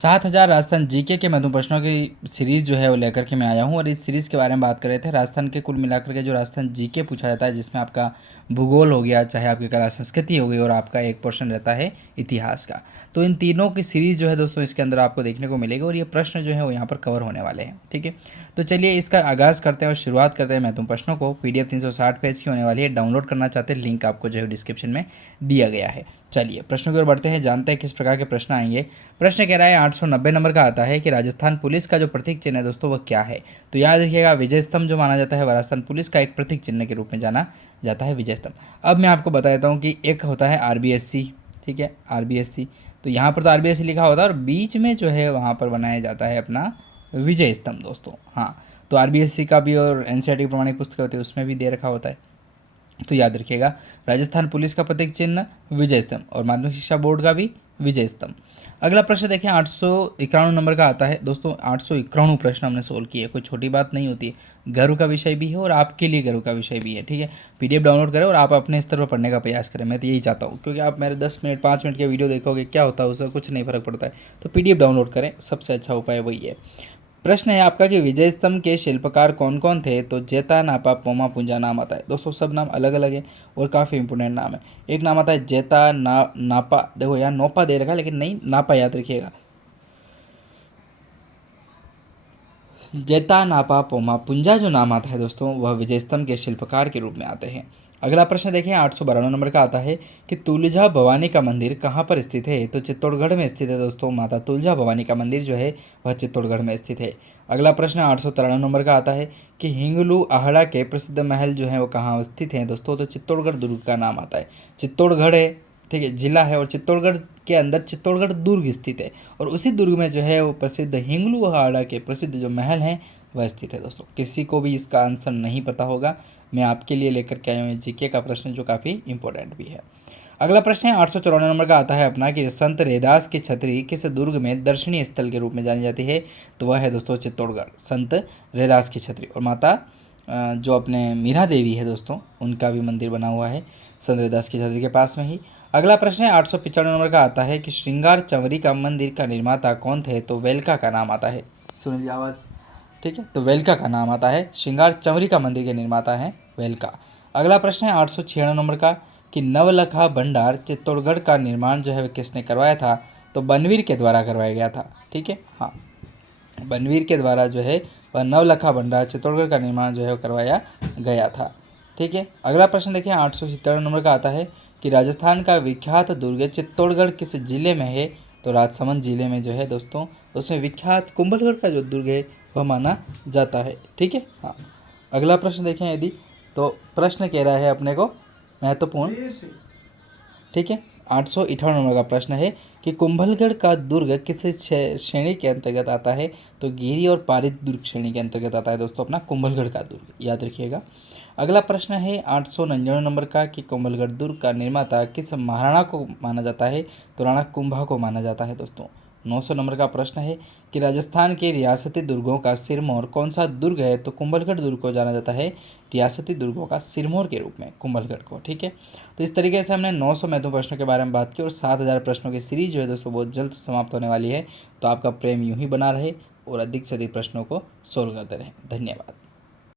7000 Rajasthan GK के महत्वपूर्ण प्रश्नों की सीरीज जो है वो लेकर के मैं आया हूँ। और इस सीरीज़ के बारे में बात कर रहे थे राजस्थान के कुल मिलाकर के जो राजस्थान जीके पूछा जाता है, जिसमें आपका भूगोल हो गया, चाहे आपकी कला संस्कृति हो गई, और आपका एक पोर्शन रहता है इतिहास का। तो इन तीनों की सीरीज़ जो है दोस्तों इसके अंदर आपको देखने को मिलेगी, और ये प्रश्न जो है वो यहाँ पर कवर होने वाले हैं। ठीक है, तो चलिए इसका आगाज़ करते हैं और शुरुआत करते हैं महत्वपूर्ण प्रश्नों को। PDF 360 पेज की होने वाली है। डाउनलोड करना चाहते हैं, लिंक आपको जो है डिस्क्रिप्शन में दिया गया है। चलिए प्रश्नों की ओर बढ़ते हैं, जानते हैं किस प्रकार के प्रश्न आएंगे। प्रश्न कह रहा है 890 नंबर का आता है कि राजस्थान पुलिस का जो प्रतीक चिन्ह है दोस्तों वह क्या है। तो याद रखिएगा, विजय स्तंभ जो माना जाता है वह राजस्थान पुलिस का एक प्रतीक चिन्ह के रूप में जाना जाता है, विजय स्तंभ। अब मैं आपको बता देता हूँ कि एक होता है RBSC, ठीक है, RBSC। तो यहाँ पर तो RBSC लिखा होता है और बीच में जो है वहाँ पर बनाया जाता है अपना विजय स्तंभ दोस्तों। हाँ, तो RBSC का भी और NCERT की प्रमाणित पुस्तक होती है उसमें भी दे रखा होता है। तो याद रखिएगा, राजस्थान पुलिस का प्रतीक चिन्ह विजय स्तंभ, और माध्यमिक शिक्षा बोर्ड का भी विजय स्तंभ। अगला प्रश्न देखें, 891 नंबर का आता है दोस्तों। 891 प्रश्न हमने सोल्व किए, कोई छोटी बात नहीं होती है। गर्व का विषय भी है और आपके लिए गर्व का विषय भी है। ठीक है, PDF डाउनलोड करें और आप अपने स्तर पर पढ़ने का प्रयास करें। मैं तो यही चाहता हूँ, क्योंकि आप मेरे 10 मिनट 5 मिनट के वीडियो देखोगे, क्या होता है उससे कुछ नहीं फर्क पड़ता है। तो PDF डाउनलोड करें, सबसे अच्छा उपाय वही है। प्रश्न है आपका कि विजय स्तंभ के शिल्पकार कौन कौन थे। तो जेता, नापा, पोमा, पुंजा नाम आता है दोस्तों। सब नाम अलग अलग है और काफ़ी इंपोर्टेंट नाम है। एक नाम आता है जेता, नापा। देखो यहाँ नोपा दे रखा है लेकिन नहीं, नापा याद रखिएगा। जेता, नापा, पोमा, पुंजा जो नाम आता है दोस्तों वह विजय स्तंभ के शिल्पकार के रूप में आते हैं। अगला प्रश्न देखें, 892 नंबर का आता है कि तुलजा भवानी का मंदिर कहाँ पर स्थित है। तो चित्तौड़गढ़ में स्थित है दोस्तों। माता तुलजा भवानी का मंदिर जो है वह चित्तौड़गढ़ में स्थित है। अगला प्रश्न 893 नंबर का आता है कि हिंगलू आहड़ा के प्रसिद्ध महल जो है वो कहाँ स्थित हैं दोस्तों। तो चित्तौड़गढ़ दुर्ग का नाम आता है। चित्तौड़गढ़ है, ठीक है, जिला है, और चित्तौड़गढ़ के अंदर चित्तौड़गढ़ दुर्ग स्थित है, और उसी दुर्ग में जो है वो प्रसिद्ध हिंगलू आहड़ा के प्रसिद्ध जो महल हैं वह स्थित है दोस्तों। किसी को भी इसका आंसर नहीं पता होगा, मैं आपके लिए लेकर के आया हूँ जीके का प्रश्न जो काफ़ी इंपॉर्टेंट भी है। अगला प्रश्न है 894 नंबर का आता है अपना कि संत रैदास की छतरी किस दुर्ग में दर्शनीय स्थल के रूप में जानी जाती है। तो वह है दोस्तों चित्तौड़गढ़, संत रैदास की छतरी। और माता जो अपने मीरा देवी है दोस्तों, उनका भी मंदिर बना हुआ है संत रैदास की छतरी के पास में ही। अगला प्रश्न है 895 नंबर का आता है कि श्रृंगार चंवरी का मंदिर का निर्माता कौन थे। तो वेलका का नाम आता है। सुन लीजिए आवाज़, ठीक है, तो वेलका का नाम आता है। श्रृंगार चंवरी का मंदिर के निर्माता हैं वेलका। अगला प्रश्न है 896 नंबर का कि नवलखा भंडार चित्तौड़गढ़ का निर्माण जो है वह किसने करवाया था। तो बनवीर के द्वारा करवाया गया था। ठीक है, हाँ, बनवीर के द्वारा जो है वह नवलखा भंडार चित्तौड़गढ़ का निर्माण जो है वो करवाया गया था। ठीक है, अगला प्रश्न देखिए 877 नंबर का आता है कि राजस्थान का विख्यात दुर्ग चित्तौड़गढ़ किस जिले में है। तो राजसमंद जिले में जो है दोस्तों, उसमें विख्यात कुंभलगढ़ का जो दुर्ग है वह माना जाता है। ठीक है, हाँ। अगला प्रश्न देखें यदि, तो प्रश्न कह रहा है अपने को महत्वपूर्ण, ठीक है, 858 नंबर का प्रश्न है कि कुंभलगढ़ का दुर्ग किस श्रेणी के अंतर्गत आता है। तो गिरी और पारित दुर्ग श्रेणी के अंतर्गत आता है दोस्तों अपना कुंभलगढ़ का दुर्ग, याद रखिएगा। अगला प्रश्न है 899 नंबर का कि कुंभलगढ़ दुर्ग का निर्माता किस महाराणा को माना जाता है। तो राणा कुंभा को माना जाता है दोस्तों। 900 नंबर का प्रश्न है कि राजस्थान के रियासती दुर्गों का सिरमौर कौन सा दुर्ग है। तो कुंभलगढ़ दुर्ग को जाना जाता है रियासती दुर्गों का सिरमौर के रूप में, कुंभलगढ़ को। ठीक है, तो इस तरीके से हमने 900 महत्वपूर्ण प्रश्नों के बारे में बात की, और 7000 प्रश्नों की सीरीज जो है दोस्तों बहुत जल्द समाप्त होने वाली है। तो आपका प्रेम यूं ही बना रहे और अधिक से अधिक प्रश्नों को सोल्व करते रहें। धन्यवाद।